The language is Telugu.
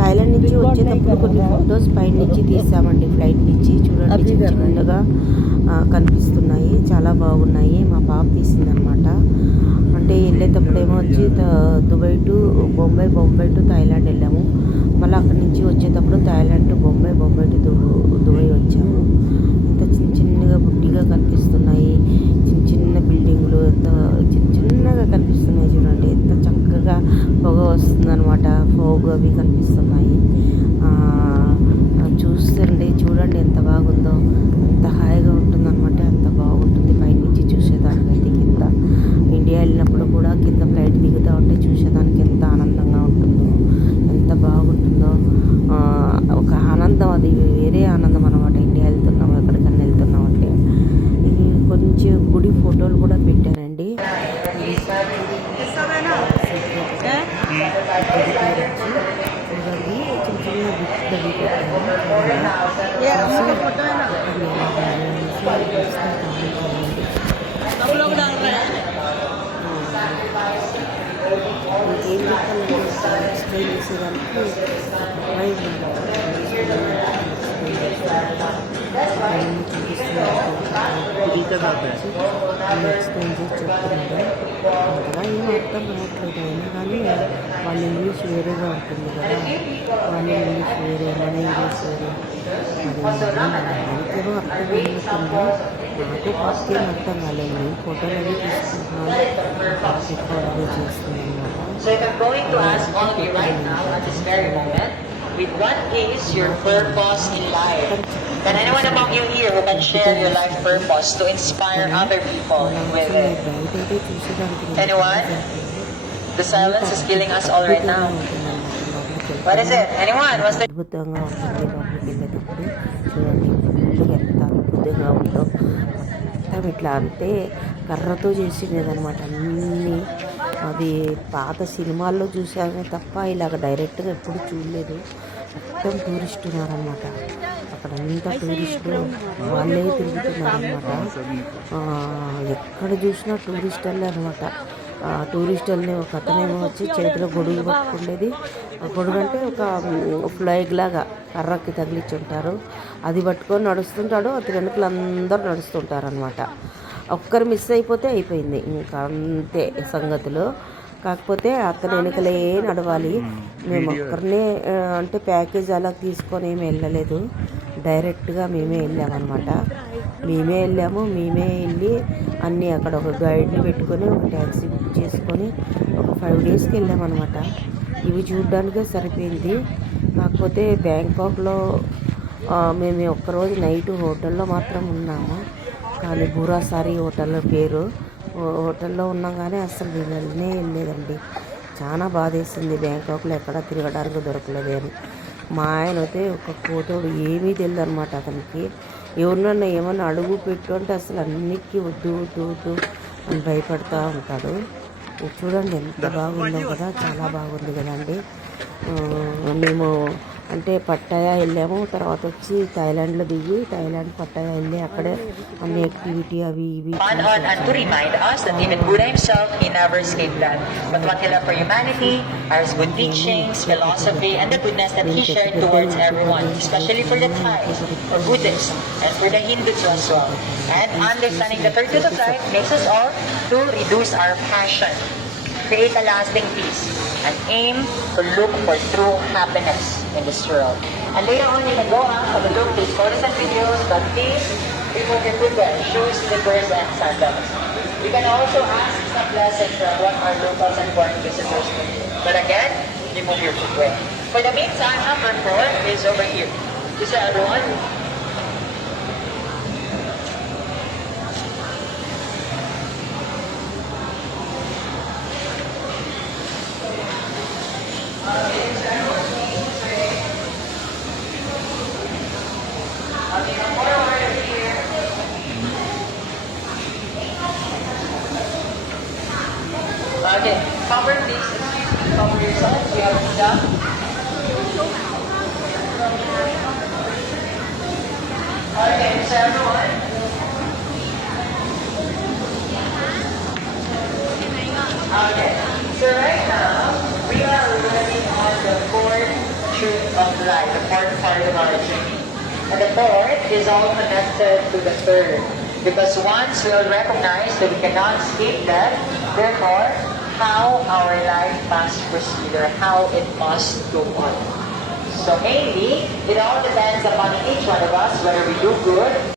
థాయిలాండ్ నుంచి వచ్చేటప్పుడు కొన్ని ఫొటోస్ పైన నుంచి తీసామండి, ఫ్లైట్ నుంచి. చూడండి చిన్నగా కనిపిస్తున్నాయి, చాలా బాగున్నాయి. మా పాప తీసిందనమాట. అంటే వెళ్ళేటప్పుడు ఏమో వచ్చి Dubai to Bombay to Thailand వెళ్ళాము. మళ్ళీ అక్కడి నుంచి వచ్చేటప్పుడు Thailand to Bombay to Dubai వచ్చాము. ఎంత చిన్నగా బుట్టిగా కనిపిస్తున్నాయి, చిన్న బిల్డింగ్లు ఎంత చిన్నగా కనిపిస్తున్నాయి. చూడండి ఎంత చక్కగా పొగ వస్తుందన్నమాట, ఫోగ్ అవి కనిపిస్తున్నాయి. చూడండి ఎంత బాగుందో, ఎంత హాయిగా ఉంటుందన్నమాట, ఎంత బాగుంటుంది పైనుంచి చూసేదానికైతే. కింద ఇండియా వెళ్ళినప్పుడు కూడా కింద ఫ్లైట్ దిగుతూ ఉంటే చూసేదానికి ఎంత ఆనందంగా ఉంటుందో, ఎంత బాగుంటుందో. ఒక ఆనందం, అది వేరే ఆనందం అనమాట. ఇండియా వెళ్తున్నాము, ఎక్కడికన్నా వెళ్తున్నాం అంటే. ఇది కొంచెం గుడి ఫోటోలు కూడా పెట్టానండి. చూడండి చిన్న బిడ్డవి ఏం చెప్పాలంటే ఎక్స్ప్లెయిన్ చేసేదానికి ఎక్స్ప్లెయిన్ చేసి చెప్తున్నాడు. అంతగా ఏం అర్థం కావట్లేదు. అయినా కానీ వాళ్ళ ఇంగ్లీష్ వేరేగా ఉంటుంది కదా, వాళ్ళ ఇంగ్లీష్ వేరే, మన ఇంగ్లీష్ వేరే. మనకేమో అర్థం అయినట్టుంది, నాకు ఫస్ట్ ఏం అర్థం కాలేదు. నేను ఫోటోలు అవి తీసుకుంటున్నాను, ఎక్కువ అదే చేస్తుంది అన్నమాట. With what is your purpose in life? Can anyone among you here who can share your life purpose to inspire other people with it? Anyone? The silence is killing us all right now. What is it? Anyone? What's the... అద్భుతంగా ఉంటుంది. లోపలికి వెళ్ళేటప్పుడు చూడండి ఫుల్గా ఎంత అద్భుతంగా ఉందో. మొత్తం ఇట్లా అంటే కర్రతో చేసిండేదనమాట అన్నీ. అది పాత సినిమాల్లో చూసామే తప్ప ఇలాగ డైరెక్ట్గా ఎప్పుడు చూడలేదు. మొత్తం టూరిస్ట్ ఉన్నారనమాట అక్కడ, అంతా టూరిస్టులు వాళ్ళే తిరుగుతున్నారనమాట. ఎక్కడ చూసినా టూరిస్టులే అనమాట. టూరిస్టులని ఒక అతనేమో వచ్చి చేతిలో గొడుగు పట్టుకుండేది. ఆ గొడుగు అంటే ఒక ఫ్లైగ్ లాగా కర్రకి తగిలించి ఉంటారు, అది పట్టుకొని నడుస్తుంటాడు. అతని వెనుకలు అందరూ నడుస్తుంటారనమాట. ఒక్కరు మిస్ అయిపోతే అయిపోయింది, ఇంకా అంతే సంగతులు. కాకపోతే అతని వెనుకలే నడవాలి. మేము ఒక్కరినే అంటే ప్యాకేజ్ అలా తీసుకొని ఏమి వెళ్ళలేదు, డైరెక్ట్గా మేమే వెళ్ళామన్నమాట. మేమే వెళ్ళి అన్నీ అక్కడ ఒక గైడ్ని పెట్టుకొని ఒక ట్యాక్సీ బుక్ చేసుకొని ఒక 5 డేస్కి వెళ్ళామన్నమాట. ఇవి చూడడానికే సరిపోయింది. కాకపోతే బ్యాంకాక్లో మేము ఒక్కరోజు నైట్ హోటల్లో మాత్రం ఉన్నాము. కానీ బూరాసారి హోటల్ పేరు, హోటల్లో ఉన్నాం కానీ అసలు వెళ్ళలేదండి. చాలా బాధేసింది. బ్యాంకాక్లో ఎక్కడ తిరగడానికి దొరకలేదు అని. మా ఆయన అయితే ఒక కోతోడు ఏమీ తెలియదు అనమాట అతనికి. ఎవరినన్నా ఏమన్నా అడుగు పెట్టు అంటే అసలు అన్నిటికీ వద్దు అని భయపడుతూ ఉంటాడు. చూడండి ఎంత బాగుందో కదా, చాలా బాగుంది కదండి. మేము అంటే పట్టాయా వెళ్ళాము, తర్వాత వచ్చి థాయిలాండ్లో దిగి థాయిలాండ్ పట్టాయా వెళ్ళి అక్కడే అన్ని యాక్టివిటీ అవి ఇవి. And to remind us that even Buddha himself, he never escaped that. But what he left for humanity are his good teachings, philosophy, and the goodness that he shared towards everyone, especially for the Thais, for Buddhists, and for the Hindus as well. And understanding the virtues of life makes us all to reduce our passion, create a lasting peace, and aim to look for true happiness in this world. And later on, you can go out, have a look, take photos and videos, but please, remove your footwear, shoes, slippers, and sandals. You can also ask some lessons from what our locals and foreign visitors do. But again, remove your footwear. For the meantime, number 4 is over here. You see everyone? Okay, cover please. Cover yourself. You have it down. Okay, so everyone. Okay, so right now we are already on the 4th through of life, the fourth part of our journey. And the fourth is all connected to the third. Because once we will recognize that we cannot escape death, therefore, how our life must proceed or how it must go on. So mainly, it all depends upon each one of us whether we do good